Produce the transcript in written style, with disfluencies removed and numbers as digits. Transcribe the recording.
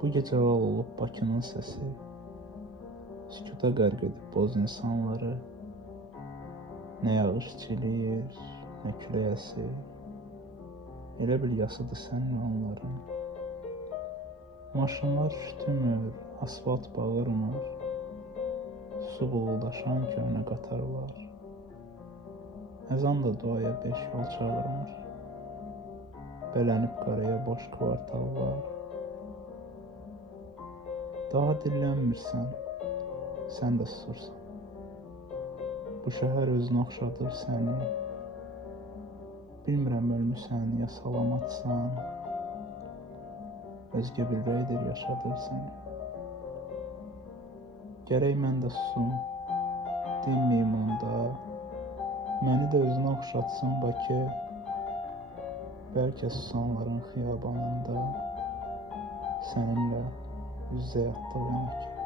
Bu gecə lal olub Bakının səsi, sükuta qərq edib boz insanları. Nə yağış çiləyir, nə külək əsir, elə bil yasıdır sənin onların. Maşınlar üşütmür, asfalt bağırmır, su buğuldaşan köhnə qatarlar. Əzan da duaya 5 yol çağırmır, bələnib qaraya boş kvartallar. Daha dillənmirsən, sən də susursan. Bu şəhər özünü oxşadır səni. Bilmirəm ölmüsən ya salamatsan, özgə bir rəydir yaşadır səni. Gərək mən də susum, dinməyim onda, məni də özünə oxşatsın Bakı. Bəlkə susanların xiyabanında səninlə üz-üzə yatdığım ki.